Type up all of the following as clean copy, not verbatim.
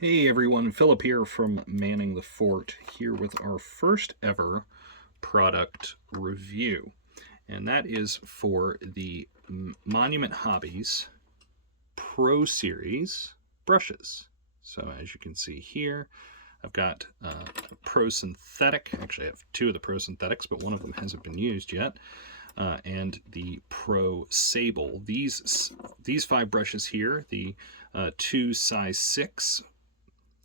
Hey everyone, Philip here from Manning the Fort, here with our first ever product review. And that is for the Monument Hobbies Pro Series brushes. So as you can see here, I've got Pro Synthetic. Actually, I have two of the Pro Synthetics, but one of them hasn't been used yet. And the Pro Sable. These five brushes here, the two size 6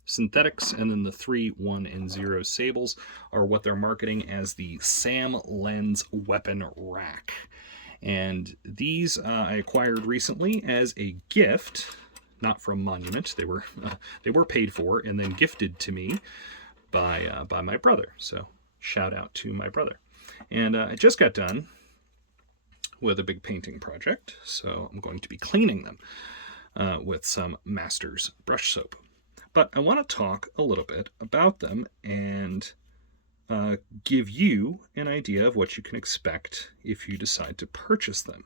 synthetics, and then the 3, 1, and 0 sables are what they're marketing as the Sam Lenz weapon rack. And these I acquired recently as a gift, not from Monument. They were paid for and then gifted to me by my brother. So shout out to my brother. And I just got done with a big painting project, so I'm going to be cleaning them with some Masters brush soap. But I want to talk a little bit about them and give you an idea of what you can expect if you decide to purchase them.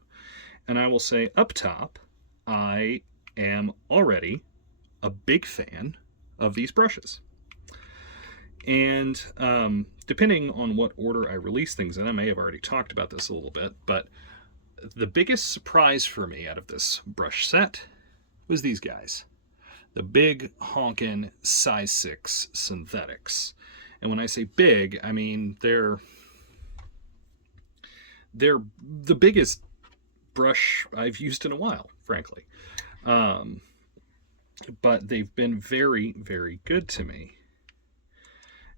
And I will say up top, I am already a big fan of these brushes. And depending on what order I release things in, I may have already talked about this a little bit, but the biggest surprise for me out of this brush set was these guys. The big honkin size 6 synthetics. And when I say big, I mean they're the biggest brush I've used in a while, frankly. But they've been very, very good to me.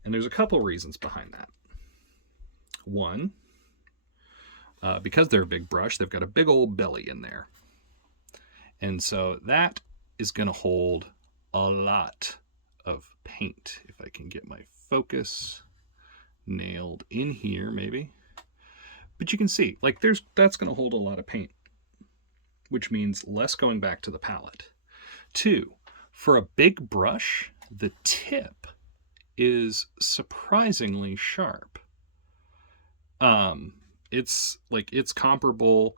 And there's a couple reasons behind that. One, because they're a big brush, they've got a big old belly in there. And so that is going to hold a lot of paint. If I can get my focus nailed in here, maybe. But you can see, like, that's going to hold a lot of paint, which means less going back to the palette. Two, for a big brush, the tip is surprisingly sharp. It's comparable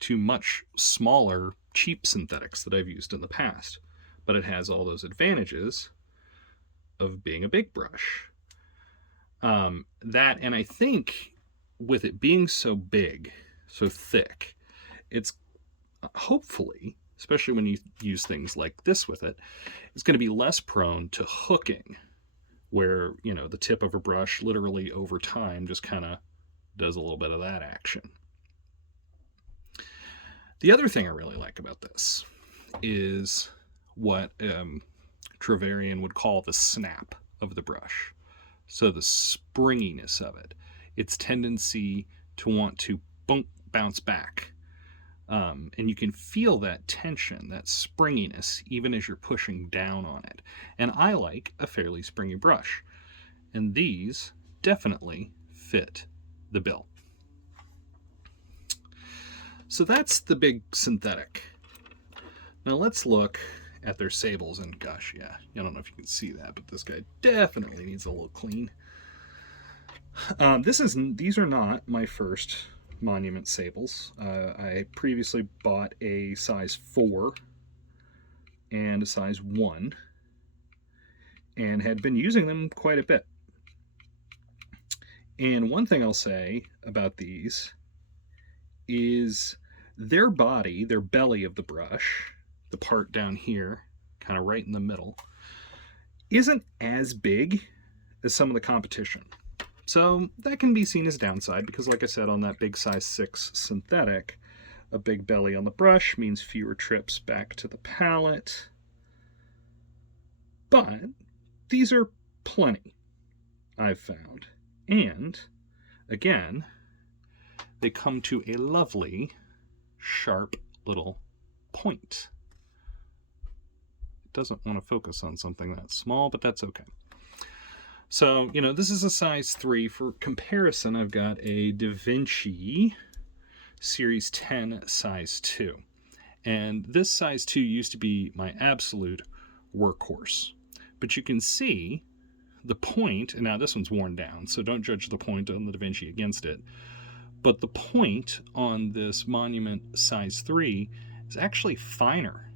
to much smaller cheap synthetics that I've used in the past, but it has all those advantages of being a big brush. That, and I think with it being so big, so thick, it's hopefully, especially when you use things like this with it, it's going to be less prone to hooking, where, the tip of a brush literally over time just kind of does a little bit of that action. The other thing I really like about this is what Travarian would call the snap of the brush. So the springiness of it, its tendency to want to bounce back. And you can feel that tension, that springiness, even as you're pushing down on it. And I like a fairly springy brush. And these definitely fit the bill. So that's the big synthetic. Now let's look at their sables, and gosh, yeah, I don't know if you can see that, but this guy definitely needs a little clean. These are not my first Monument sables. I previously bought a size 4 and a size 1 and had been using them quite a bit. And one thing I'll say about these is their body, their belly of the brush, the part down here, kind of right in the middle, isn't as big as some of the competition. So that can be seen as a downside because, like I said, on that big size 6 synthetic, a big belly on the brush means fewer trips back to the palette. But these are plenty, I've found. And, again, they come to a lovely, sharp little point. It doesn't want to focus on something that small, but that's okay. So, this is a size 3. For comparison, I've got a Da Vinci Series 10 size 2. And this size 2 used to be my absolute workhorse. But you can see the point, and now this one's worn down, so don't judge the point on the Da Vinci against it. But the point on this Monument size 3 is actually finer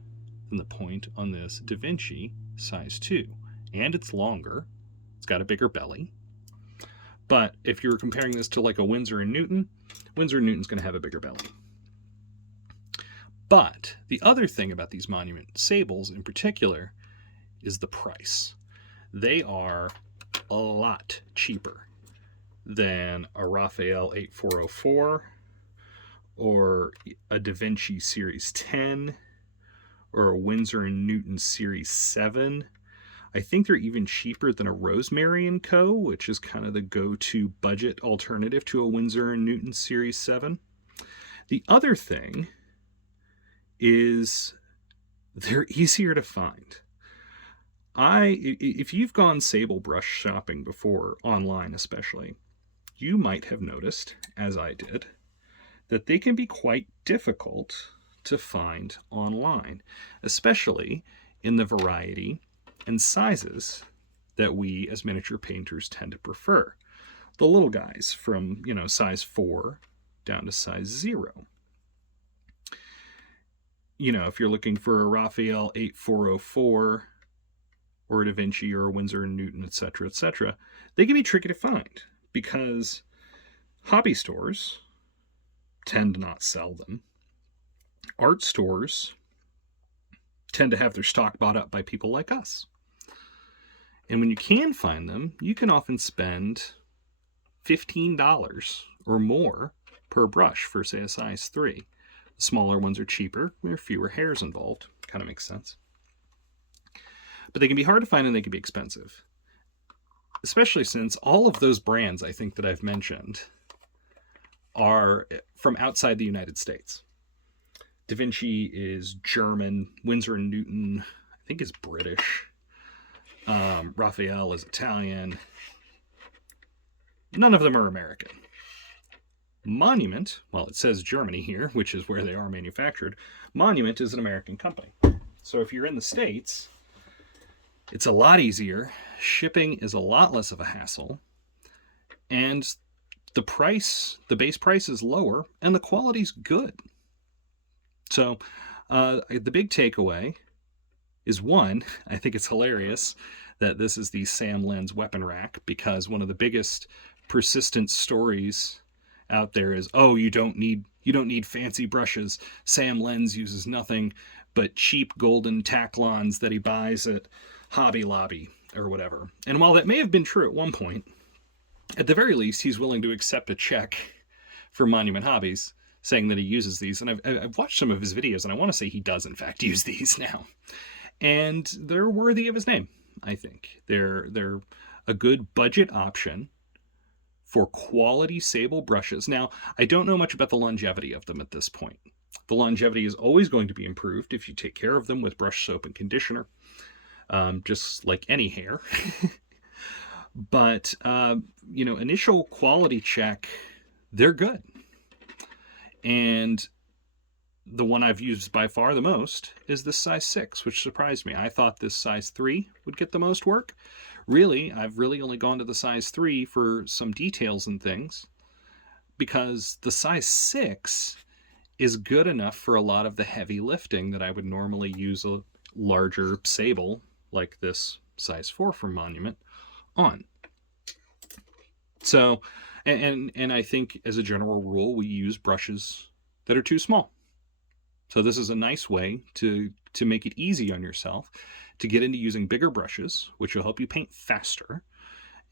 than the point on this Da Vinci size 2. And it's longer. It's got a bigger belly. But if you were comparing this to like a Winsor & Newton, Winsor & Newton's going to have a bigger belly. But the other thing about these Monument sables in particular is the price. They are a lot cheaper than a Raphael 8404 or a Da Vinci Series 10 or a Winsor & Newton Series 7. I think they're even cheaper than a Rosemary & Co., which is kind of the go-to budget alternative to a Winsor & Newton Series 7. The other thing is they're easier to find. If you've gone sable brush shopping before, online especially, you might have noticed, as I did, that they can be quite difficult to find online, especially in the variety and sizes that we as miniature painters tend to prefer. The little guys from, size 4 down to size 0. If you're looking for a Raphael 8404 or a Da Vinci or a Winsor & Newton, etc., they can be tricky to find because hobby stores tend to not sell them. Art stores tend to have their stock bought up by people like us. And when you can find them, you can often spend $15 or more per brush for, say, a size 3. The smaller ones are cheaper. There are fewer hairs involved. Kind of makes sense. But they can be hard to find and they can be expensive. Especially since all of those brands, I think, that I've mentioned are from outside the United States. Da Vinci is German. Winsor & Newton, I think, is British. Raphael is Italian. None of them are American. Monument, well, it says Germany here, which is where they are manufactured. Monument is an American company. So if you're in the States, it's a lot easier. Shipping is a lot less of a hassle. And the base price is lower, and the quality's good. So the big takeaway is, one, I think it's hilarious that this is the Sam Lenz weapon rack, because one of the biggest persistent stories out there is, oh, you don't need fancy brushes. Sam Lenz uses nothing but cheap golden Taklons that he buys at Hobby Lobby or whatever. And while that may have been true at one point, at the very least, he's willing to accept a check for Monument Hobbies saying that he uses these. And I've watched some of his videos, and I want to say he does, in fact, use these now. And they're worthy of his name, I think. They're a good budget option for quality sable brushes. Now, I don't know much about the longevity of them at this point. The longevity is always going to be improved if you take care of them with brush soap and conditioner, just like any hair. But, initial quality check, they're good. And the one I've used by far the most is this size 6, which surprised me. I thought this size 3 would get the most work. Really, I've really only gone to the size 3 for some details and things, because the size 6 is good enough for a lot of the heavy lifting that I would normally use a larger sable like this size 4 from Monument on. So, and I think as a general rule, we use brushes that are too small. So this is a nice way to make it easy on yourself to get into using bigger brushes, which will help you paint faster.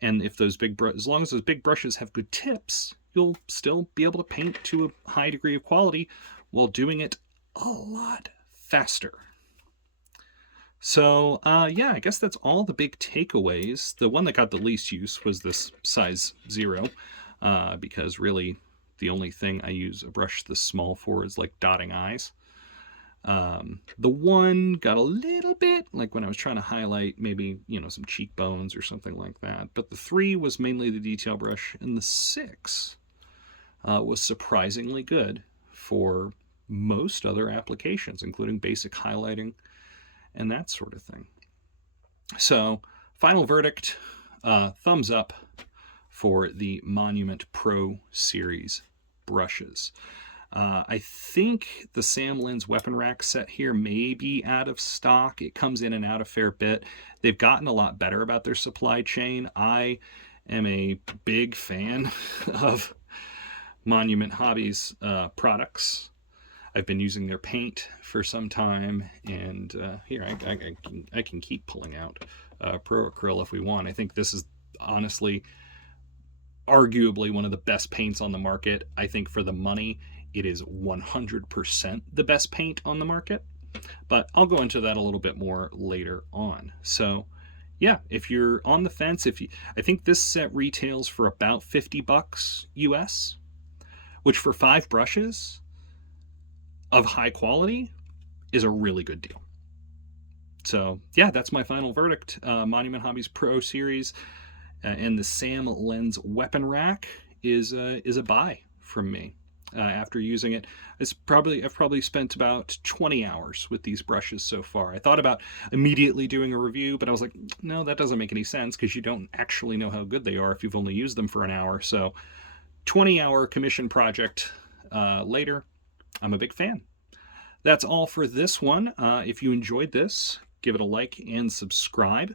And if those as long as those big brushes have good tips, you'll still be able to paint to a high degree of quality while doing it a lot faster. So, yeah, I guess that's all the big takeaways. The one that got the least use was this size 0, because really the only thing I use a brush this small for is like dotting eyes. The one got a little bit, like when I was trying to highlight maybe, some cheekbones or something like that. But the 3 was mainly the detail brush, and the 6 was surprisingly good for most other applications, including basic highlighting and that sort of thing. So, final verdict, thumbs up for the Monument Pro Series brushes. I think the Sam Lenz weapon rack set here may be out of stock. It comes in and out a fair bit. They've gotten a lot better about their supply chain. I am a big fan of Monument Hobbies products. I've been using their paint for some time, and here I can keep pulling out Pro Acryl if we want. I think this is honestly arguably one of the best paints on the market. I think for the money, it is 100% the best paint on the market, but I'll go into that a little bit more later on. So yeah, if you're on the fence, I think this set retails for about $50 US, which for 5 brushes of high quality is a really good deal. So yeah, that's my final verdict. Monument Hobbies Pro Series and the Sam Lenz weapon rack is a buy from me. After using it, I've probably spent about 20 hours with these brushes so far. I thought about immediately doing a review, but I was like, no, that doesn't make any sense because you don't actually know how good they are if you've only used them for an hour. So 20-hour commission project later, I'm a big fan. That's all for this one. If you enjoyed this, give it a like and subscribe.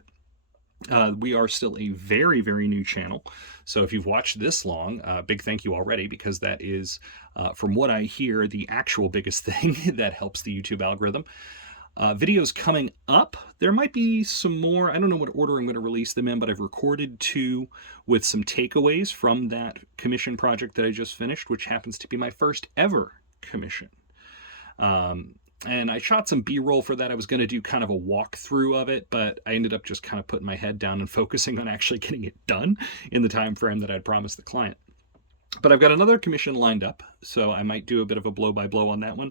We are still a very, very new channel. So if you've watched this long, big thank you already, because that is, from what I hear, the actual biggest thing that helps the YouTube algorithm. Videos coming up. There might be some more. I don't know what order I'm going to release them in, but I've recorded 2 with some takeaways from that commission project that I just finished, which happens to be my first ever commission. And I shot some B-roll for that. I was going to do kind of a walkthrough of it, but I ended up just kind of putting my head down and focusing on actually getting it done in the time frame that I'd promised the client. But I've got another commission lined up, so I might do a bit of a blow-by-blow on that one.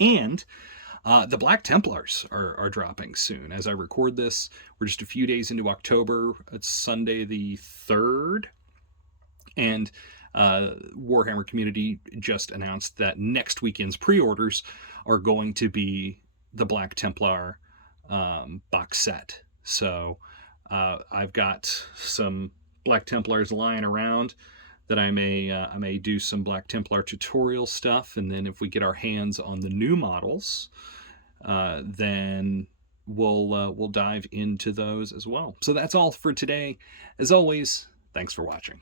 And the Black Templars are dropping soon. As I record this, we're just a few days into October. It's Sunday the 3rd. And Warhammer community just announced that next weekend's pre-orders are going to be the Black Templar box set. So I've got some Black Templars lying around that I may do some Black Templar tutorial stuff, and then if we get our hands on the new models, then we'll dive into those as well. So that's all for today. As always, thanks for watching.